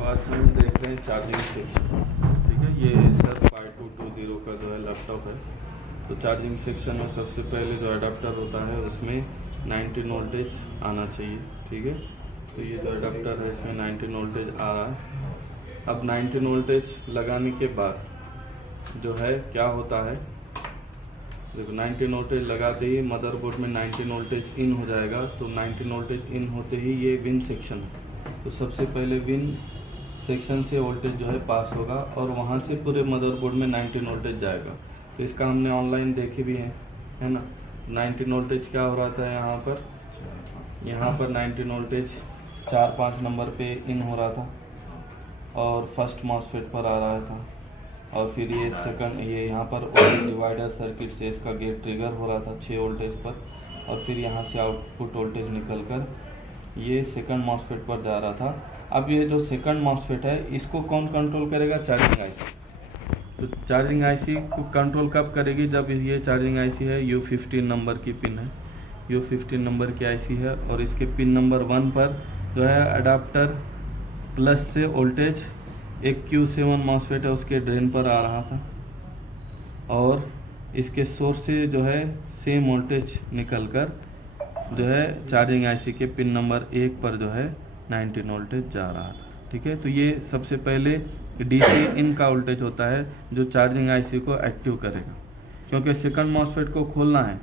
तो आज हम देख रहे हैं चार्जिंग सेक्शन। ठीक है, ये एसर 5220 का जो है लैपटॉप है। तो चार्जिंग सेक्शन में सबसे पहले जो अडाप्टर होता है उसमें 19 वोल्टेज आना चाहिए। ठीक है, तो ये जो अडाप्टर है इसमें 19 वोल्टेज आ रहा है। अब 19 वोल्टेज लगाने के बाद जो है क्या होता है, देखो 19 वोल्टेज लगाते ही मदरबोर्ड में 19 वोल्टेज इन हो जाएगा। तो 19 वोल्टेज इन होते ही ये विन सेक्शन है, तो सबसे पहले विन सेक्शन से वोल्टेज जो है पास होगा और वहाँ से पूरे मदरबोर्ड में 19 वोल्टेज जाएगा। तो इसका हमने ऑनलाइन देखे भी हैं, है ना। 19 वोल्टेज क्या हो रहा था यहाँ पर 19 वोल्टेज 4-5 नंबर पे इन हो रहा था और फर्स्ट मॉसफेट पर आ रहा था। और फिर ये सेकंड ये यहाँ पर डिवाइडर सर्किट से इसका गेट ट्रिगर हो रहा था 6 वोल्टेज पर, और फिर यहाँ से आउटपुट वोल्टेज निकलकर ये सेकंड मॉसफेट पर जा रहा था। अब ये जो सेकंड मॉसफेट है इसको कौन कंट्रोल करेगा? Charging IC. तो चार्जिंग आईसी को कंट्रोल कब करेगी? जब ये चार्जिंग आईसी है U15 नंबर की पिन है, U15 नंबर की आईसी है और इसके पिन नंबर 1 पर जो है अडाप्टर प्लस से वोल्टेज एक Q7 मॉसफेट है उसके ड्रेन पर आ रहा था और इसके सोर्स से जो है सेम वोल्टेज निकलकर जो है चार्जिंग आईसी के पिन नंबर 1 पर जो है 19 वोल्टेज जा रहा था। ठीक है, तो ये सबसे पहले डीसी इन का वोल्टेज होता है जो चार्जिंग आईसी को एक्टिव करेगा, क्योंकि सेकंड मॉसफेट को खोलना है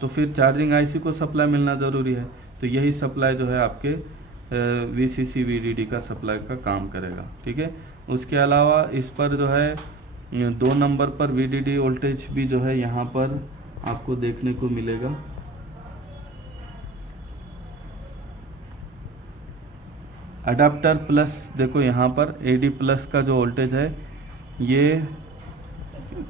तो फिर चार्जिंग आईसी को सप्लाई मिलना ज़रूरी है। तो यही सप्लाई जो है आपके वीसीसी वीडीडी का सप्लाई का काम करेगा। ठीक है, उसके अलावा इस पर जो है 2 नंबर पर वीडीडी वोल्टेज भी जो है यहाँ पर आपको देखने को मिलेगा। अडाप्टर प्लस देखो यहाँ पर एडी प्लस का जो वोल्टेज है ये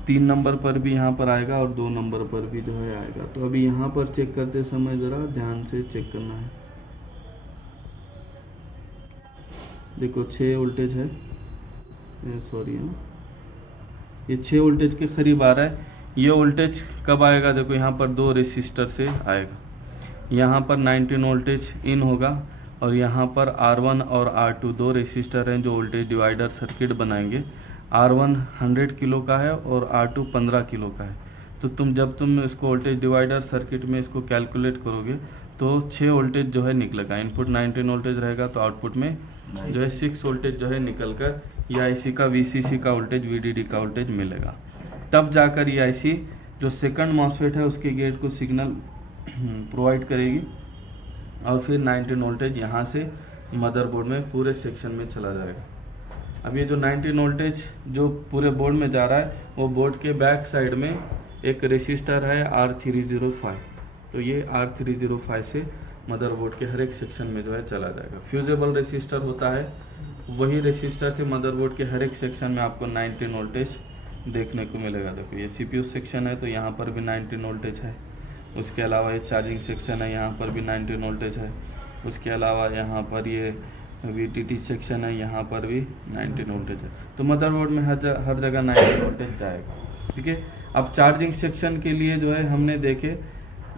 3 नंबर पर भी यहाँ पर आएगा और 2 नंबर पर भी जो है आएगा। तो अभी यहाँ पर चेक करते समय ज़रा ध्यान से चेक करना है। देखो 6 वोल्टेज है, सॉरी ये 6 वोल्टेज के करीब आ रहा है। ये वोल्टेज कब आएगा? देखो यहाँ पर 2 रेसिस्टर से आएगा। यहाँ पर 19 वोल्टेज इन होगा और यहाँ पर R1 और R2 2 रेसिस्टर हैं जो वोल्टेज डिवाइडर सर्किट बनाएंगे। R1 100 किलो का है और R2 15 किलो का है। तो जब तुम इसको वोल्टेज डिवाइडर सर्किट में इसको कैलकुलेट करोगे तो 6 वोल्टेज जो है निकलेगा। इनपुट 19 वोल्टेज रहेगा तो आउटपुट में जो है 6 वोल्टेज जो है निकल कर ये आईसी का वीसीसी का वोल्टेज वीडीडी का वोल्टेज मिलेगा। तब जाकर ये आईसी जो सेकंड मॉसफेट है उसके गेट को सिग्नल प्रोवाइड करेगी और फिर 19 वोल्टेज यहाँ से मदरबोर्ड में पूरे सेक्शन में चला जाएगा। अब ये जो 19 वोल्टेज जो पूरे बोर्ड में जा रहा है वो बोर्ड के बैक साइड में एक रेसिस्टर है R305। तो ये R305 से मदरबोर्ड के हर एक सेक्शन में जो है चला जाएगा। फ्यूजेबल रेसिस्टर होता है, वही रेसिस्टर से मदरबोर्ड के हर एक सेक्शन में आपको 19 वोल्टेज देखने को मिलेगा। देखो ये CPU सेक्शन है तो यहाँ पर भी 19 वोल्टेज है। उसके अलावा ये चार्जिंग सेक्शन है, यहाँ पर भी 19 वोल्टेज है। उसके अलावा यहाँ पर ये VTT सेक्शन है, यहाँ पर भी 19 वोल्टेज है। तो मदरबोर्ड में हर जगह 19 वोल्टेज जाएगा। ठीक है, अब चार्जिंग सेक्शन के लिए जो है हमने देखे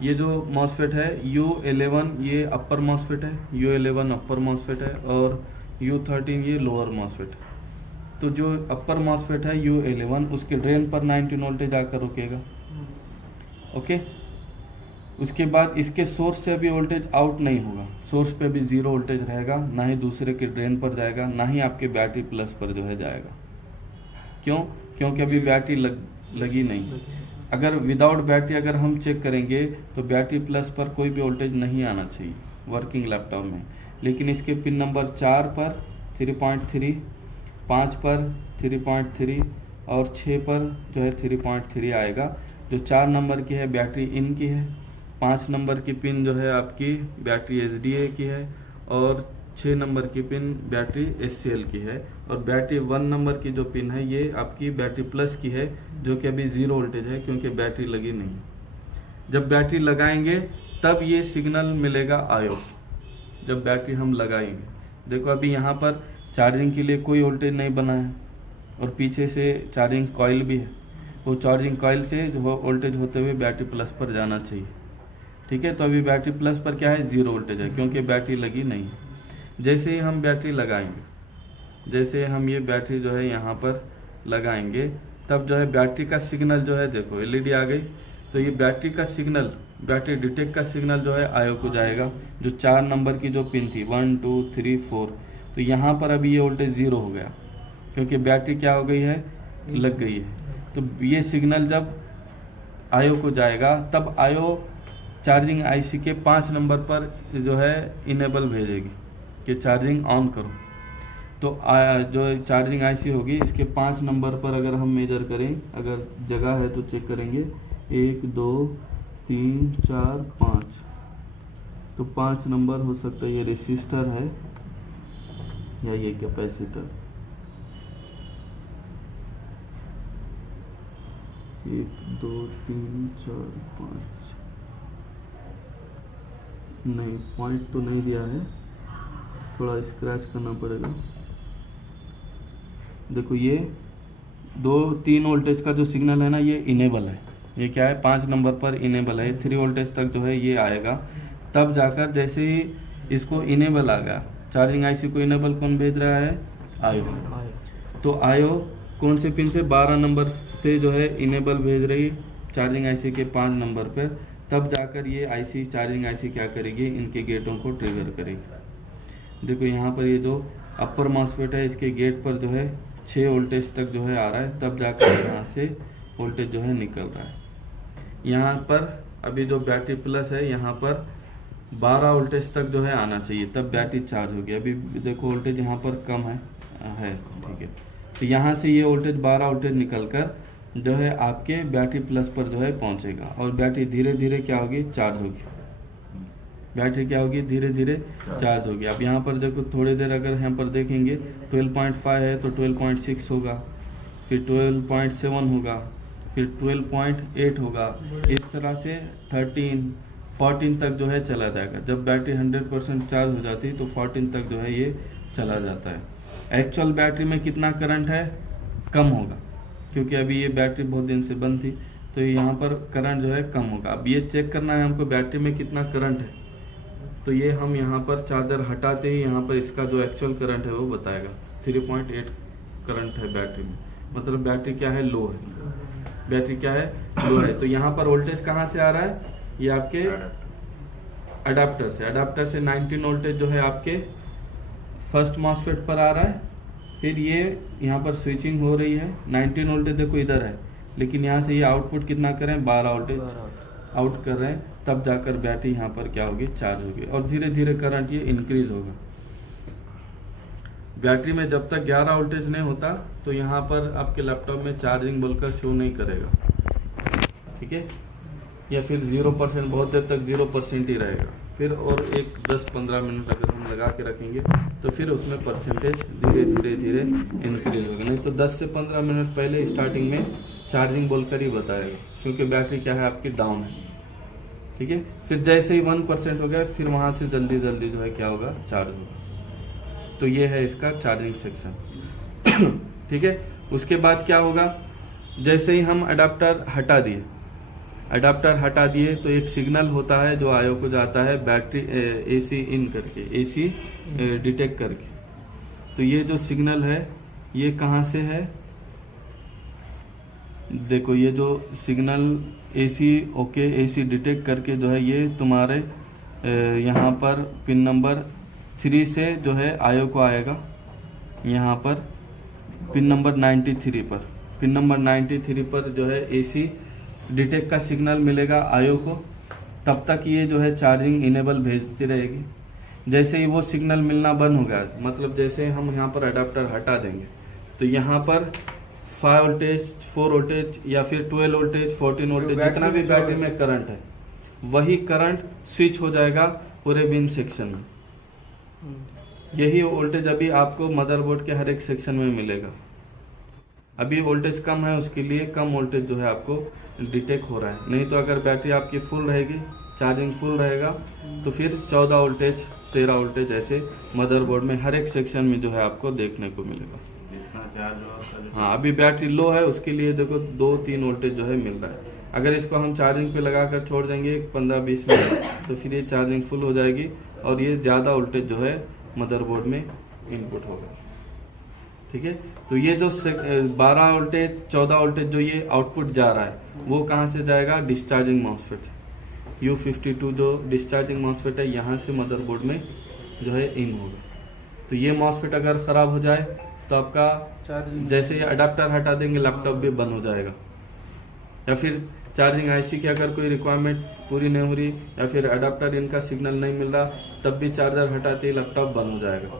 ये जो मॉसफेट है U11 ये अपर मॉसफेट है, U11 अपर मॉसफेट है और U13 ये लोअर मॉसफेट है। तो जो अपर मॉसफेट है U11 उसके ड्रेन पर 19 वोल्टेज आकर रुकेगा। ओके, उसके बाद इसके सोर्स से अभी वोल्टेज आउट नहीं होगा, सोर्स पे भी 0 वोल्टेज रहेगा, ना ही दूसरे के ड्रेन पर जाएगा, ना ही आपके बैटरी प्लस पर जो है जाएगा। क्यों? क्योंकि अभी बैटरी लगी नहीं। अगर विदाउट बैटरी अगर हम चेक करेंगे तो बैटरी प्लस पर कोई भी वोल्टेज नहीं आना चाहिए वर्किंग लैपटॉप में। लेकिन इसके पिन नंबर 4 पर 3.3, 5 पर 3.3 और 6 पर जो है 3.3 आएगा। जो 4 नंबर की है बैटरी इन की है, 5 नंबर की पिन जो है आपकी बैटरी SDA की है और 6 नंबर की पिन बैटरी SCL की है। और बैटरी 1 नंबर की जो पिन है ये आपकी बैटरी प्लस की है जो कि अभी 0 वोल्टेज है क्योंकि बैटरी लगी नहीं। जब बैटरी लगाएंगे तब ये सिग्नल मिलेगा आयो, जब बैटरी हम लगाएंगे। देखो अभी यहाँ पर चार्जिंग के लिए कोई वोल्टेज नहीं बना है और पीछे से चार्जिंग कॉइल भी है, वो चार्जिंग कॉइल से जो वोल्टेज होते हुए बैटरी प्लस पर जाना चाहिए। ठीक है, तो अभी बैटरी प्लस पर क्या है 0 वोल्टेज है क्योंकि बैटरी लगी नहीं है। जैसे ही हम बैटरी लगाएंगे, जैसे हम ये बैटरी जो है यहाँ पर लगाएंगे तब जो है बैटरी का सिग्नल जो है, देखो एलईडी आ गई, तो ये बैटरी का सिग्नल, बैटरी डिटेक्ट का सिग्नल जो है आयो को जाएगा, जो 4 नंबर की जो पिन थी 1 2 3 4, तो यहाँ पर अभी ये वोल्टेज 0 हो गया क्योंकि बैटरी क्या हो गई है, लग गई है। तो ये सिग्नल जब आयो को जाएगा तब आयो चार्जिंग आईसी के 5 नंबर पर जो है इनेबल भेजेगी कि चार्जिंग ऑन करो। तो जो चार्जिंग आईसी होगी इसके 5 नंबर पर अगर हम मेजर करें, अगर जगह है तो चेक करेंगे 1 2 3 4 5, तो 5 नंबर हो सकता है ये रेसिस्टर है या ये कैपेसिटर। 1 2 3 4 5, नहीं पॉइंट तो नहीं दिया है, थोड़ा स्क्रैच करना पड़ेगा। देखो ये 2-3 वोल्टेज का जो सिग्नल है ना ये इनेबल है, ये क्या है 5 नंबर पर इनेबल है, 3 वोल्टेज तक जो है ये आएगा। तब जाकर जैसे ही इसको इनेबल आ गया, चार्जिंग आईसी को इनेबल कौन भेज रहा है, आयो। तो आयो कौन से पिन से, 12 नंबर से जो है इनेबल भेज रही चार्जिंग आईसी के 5 नंबर पर, तब जाकर ये आईसी चार्जिंग आईसी क्या करेगी, इनके गेटों को ट्रिगर करेगी। देखो यहाँ पर ये जो अपर मॉसफेट है इसके गेट पर जो है 6 वोल्टेज तक जो है आ रहा है, तब जाकर यहाँ से वोल्टेज जो है निकल रहा है। यहाँ पर अभी जो बैटरी प्लस है यहाँ पर 12 वोल्टेज तक जो है आना चाहिए, तब बैटरी चार्ज होगी। अभी देखो वोल्टेज यहाँ पर कम है ठीक है, तो यहाँ से ये वोल्टेज 12 वोल्टेज निकल कर जो है आपके बैटरी प्लस पर जो है पहुँचेगा और बैटरी धीरे धीरे क्या होगी, चार्ज होगी। बैटरी क्या होगी, धीरे धीरे चार्ज होगी। अब यहाँ पर देखो थोड़ी देर अगर यहाँ पर देखेंगे 12.5 है तो 12.6 होगा, फिर 12.7 होगा, फिर 12.8 होगा, इस तरह से 13-14 तक जो है चला जाएगा। जब बैटरी 100% चार्ज हो जाती है तो 14 तक जो है ये चला जाता है। एक्चुअल बैटरी में कितना करंट है, कम होगा, क्योंकि अभी ये बैटरी बहुत दिन से बंद थी, तो यहाँ पर करंट जो है कम होगा। अब ये चेक करना है हमको बैटरी में कितना करंट है, तो ये हम यहाँ पर चार्जर हटाते ही यहाँ पर इसका जो एक्चुअल करंट है वो बताएगा। 3.8 करंट है बैटरी में, मतलब बैटरी क्या है, लो है, बैटरी क्या है, लो है। तो यहाँ पर वोल्टेज कहाँ से आ रहा है, ये आपके अडाप्टर से, अडाप्टर से 19 वोल्टेज जो है आपके फर्स्ट मॉसफेट पर आ रहा है। फिर ये यहाँ पर स्विचिंग हो रही है, 19 वोल्टेज देखो इधर है, लेकिन यहाँ से ये आउटपुट कितना कर रहे हैं, 12 वोल्टेज आउट कर रहे हैं, तब जाकर बैटरी यहाँ पर क्या होगी, चार्ज होगी और धीरे धीरे करंट ये इंक्रीज होगा। बैटरी में जब तक 11 वोल्टेज नहीं होता तो यहाँ पर आपके लैपटॉप में चार्जिंग बोलकर शो नहीं करेगा, ठीक है, या फिर 0%, बहुत देर तक 0% ही रहेगा। फिर और एक 10-15 मिनट अगर हम लगा के रखेंगे तो फिर उसमें परसेंटेज धीरे धीरे धीरे इंक्रीज होगा। नहीं तो 10 से 15 मिनट पहले स्टार्टिंग में चार्जिंग बोलकर ही बताएगा, क्योंकि बैटरी क्या है आपकी डाउन है, ठीक है। फिर जैसे ही 1% हो गया फिर वहाँ से जल्दी जल्दी जो है क्या होगा, चार्ज होगा। तो ये है इसका चार्जिंग सेक्शन, ठीक है। उसके बाद क्या होगा, जैसे ही हम अडाप्टर हटा दिए, अडाप्टर हटा दिए तो एक सिग्नल होता है जो आयो को जाता है बैटरी एसी इन करके, एसी डिटेक्ट करके। तो ये जो सिग्नल है ये कहाँ से है, देखो ये जो signal AC okay AC detect करके जो है ये तुम्हारे यहाँ पर पिन नंबर 3 से जो है आयो को आएगा, यहाँ पर पिन नंबर 93 पर, पिन नंबर 93 पर जो है एसी डिटेक्ट का सिग्नल मिलेगा आयो को। तब तक ये जो है चार्जिंग इनेबल भेजती रहेगी। जैसे ही वो सिग्नल मिलना बंद हो गया, मतलब जैसे हम यहाँ पर अडाप्टर हटा देंगे तो यहाँ पर 5 वोल्टेज 4 वोल्टेज या फिर 12 वोल्टेज 14 वोल्टेज जितना भी बैटरी में करंट है वही करंट स्विच हो जाएगा पूरे विन सेक्शन में। यही वोल्टेज अभी आपको मदरबोर्ड के हर एक सेक्शन में मिलेगा। अभी वोल्टेज कम है उसके लिए कम वोल्टेज जो है आपको डिटेक्ट हो रहा है। नहीं तो अगर बैटरी आपकी फुल रहेगी, चार्जिंग फुल रहेगा तो फिर 14 वोल्टेज 13 वोल्टेज ऐसे मदरबोर्ड में हर एक सेक्शन में जो है आपको देखने को मिलेगा। हाँ, अभी बैटरी लो है उसके लिए देखो 2-3 वोल्टेज जो है मिल रहा है। अगर इसको हम चार्जिंग पे लगा कर छोड़ देंगे 15-20 मिनट तो फिर ये चार्जिंग फुल हो जाएगी और ये ज़्यादा वोल्टेज जो है मदरबोर्ड में इनपुट होगा। ठीक है। तो ये जो 12 वोल्टेज 14 वोल्टेज जो ये आउटपुट जा रहा है वो कहाँ से जाएगा, डिस्चार्जिंग मॉसफेट U52 जो डिस्चार्जिंग मॉसफेट है यहाँ से मदरबोर्ड में जो है इन होगा। तो ये मॉसफेट अगर खराब हो जाए तो आपका जैसे ये अडाप्टर हटा देंगे लैपटॉप भी बंद हो जाएगा, या फिर चार्जिंग आईसी की अगर कोई रिक्वायरमेंट पूरी नहीं हो रही या फिर अडाप्टर इनका सिग्नल नहीं मिल रहा तब भी चार्जर हटाते ही लैपटॉप बंद हो जाएगा,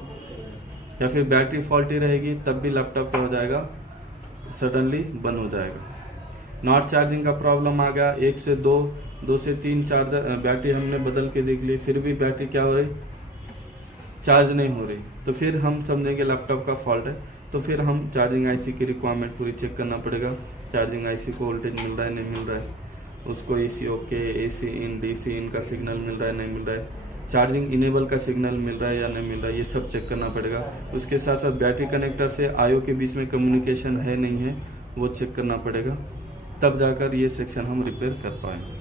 या फिर बैटरी फॉल्टी रहेगी तब भी लैपटॉप क्या हो जाएगा, सडनली बंद हो जाएगा। नॉट चार्जिंग का प्रॉब्लम आ गया, 1 से 2, 2 से 3 चार्जर बैटरी हमने बदल के देख ली फिर भी बैटरी क्या हो रही, चार्ज नहीं हो रही, तो फिर हम समझेंगे लैपटॉप का फॉल्ट है। तो फिर हम चार्जिंग आईसी की रिक्वायरमेंट पूरी चेक करना पड़ेगा, चार्जिंग आईसी को वोल्टेज मिल रहा है नहीं मिल रहा है, उसको एसी ओके, एसी इन, डीसी इन का सिग्नल मिल रहा है नहीं मिल रहा है, चार्जिंग इनेबल का सिग्नल मिल रहा है या नहीं मिल रहा है, ये सब चेक करना पड़ेगा। उसके साथ साथ बैटरी कनेक्टर से आईओ के बीच में कम्युनिकेशन है नहीं है वो चेक करना पड़ेगा, तब जाकर ये सेक्शन हम रिपेयर कर पाएंगे,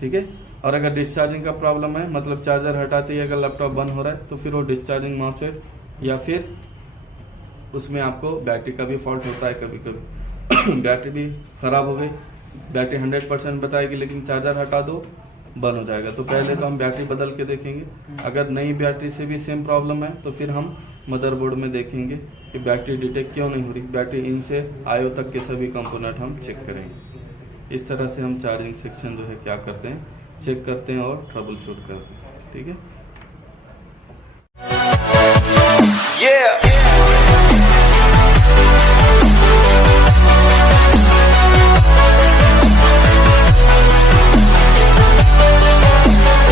ठीक है। और अगर डिस्चार्जिंग का प्रॉब्लम है, मतलब चार्जर हटाते ही अगर लैपटॉप बंद हो रहा है तो फिर वो डिस्चार्जिंग मॉसफेट या फिर उसमें आपको बैटरी का भी फॉल्ट होता है कभी कभी बैटरी भी खराब हो गई, बैटरी 100% बताएगी लेकिन चार्जर हटा दो बंद हो जाएगा। तो पहले तो हम बैटरी बदल के देखेंगे, अगर नई बैटरी से भी सेम प्रॉब्लम है तो फिर हम मदरबोर्ड में देखेंगे कि बैटरी डिटेक्ट क्यों नहीं हो रही, बैटरी इन से आईओ तक के सभी कंपोनेंट हम चेक करेंगे। इस तरह से हम चार्जिंग सेक्शन जो है क्या करते हैं, चेक करते हैं और ट्रबल शूट करते हैं, ठीक है।